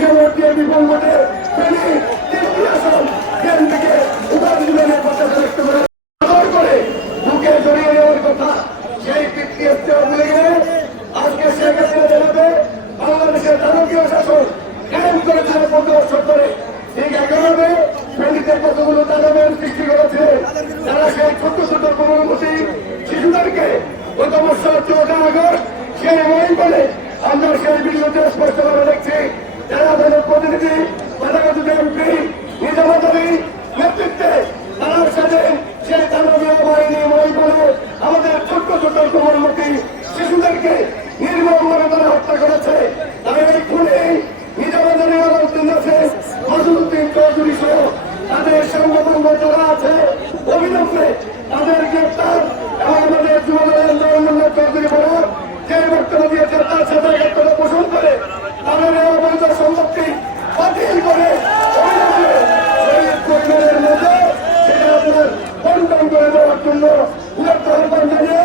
পুলিশে ভোট দিয়ে বিপুল ভোটে তিনি তিনটি আসন ট্রেন থেকে উপজেলার পঞ্চায়েত ব্যক্ত করে বুকে জড়িয়ে নেওয়ার কথা সেই পিতৃত্বেও ভুলে গেলে আজকে শেখ হাসিনা জানাবে বাংলাদেশের দানবীয় শাসন কায়েম করেছিল 15 বছর ধরে। ঠিক একইভাবে ফেনীতে কতগুলো দানবের সৃষ্টি করেছে তারা সেই ছোট ছোট কোমলমতি শিশুদেরকে গত বছর 14 আগস্ট সেই ওই বলে আমরা সেই ভিডিওতে স্পষ্টভাবে দেখছি যারা তাদের প্রতিনিধি বাধাগত এমপি নিজামাতারি নেতৃত্বে তারা সাথে সেই দানবীয় বাহিনী মই বলে আমাদের ছোট্ট ছোট কোমলমতি শিশুদেরকে নির্মমভাবে তারা হত্যা করেছে। তাই এই খুনে নিজামাতারি আলাউদ্দিন আছে মাসুদুদ্দিন চৌধুরী সহ তাদের সংগঠন যারা আছে অবিলম্বে তাদের গ্রেপ্তার এবং আমাদের যুবদলের নরেন্দ্র চৌধুরী বড় যে বক্তব্য দিয়েছে তার সাথে একাত্মতা পোষণ করে তাদের অবৈধ সম্পত্তি বাতিল করে অবিলম্বে শহীদ পরিবারের মধ্যে সেটা আপনার বন্টন করে দেওয়ার জন্য বৃহত্তর আহ্বান জানিয়ে